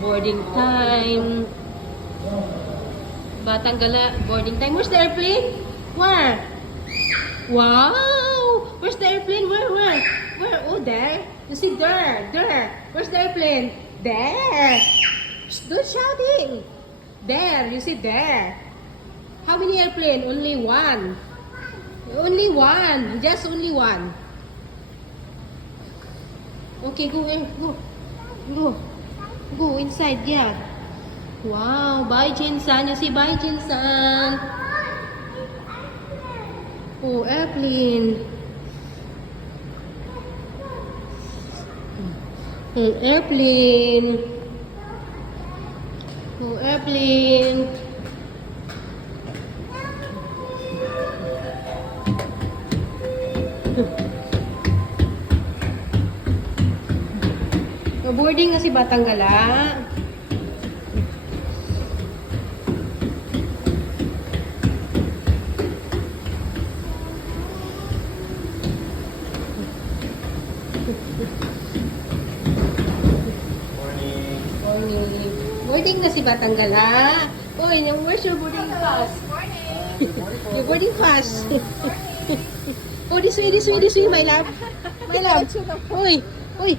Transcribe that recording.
Boarding time. Batanggala, boarding time. Where's the airplane? Where? Wow! Where's the airplane? Where? Oh, there. You see, there. Where's the airplane? There. Shh, don't shouting. There, you see there. How many airplane? Only one. Only one. Just only one. Okay, go. Go inside, yeah. Wow, bye Jinsan. You see, bye Jinsan. Oh, airplane. Oh, airplane. Oh, airplane. Boarding na si Batanggala. Morning. Boarding na si Batanggala. Uy, where's your boarding pass? Your boarding pass. Oh, this way, my love. My love. Uy,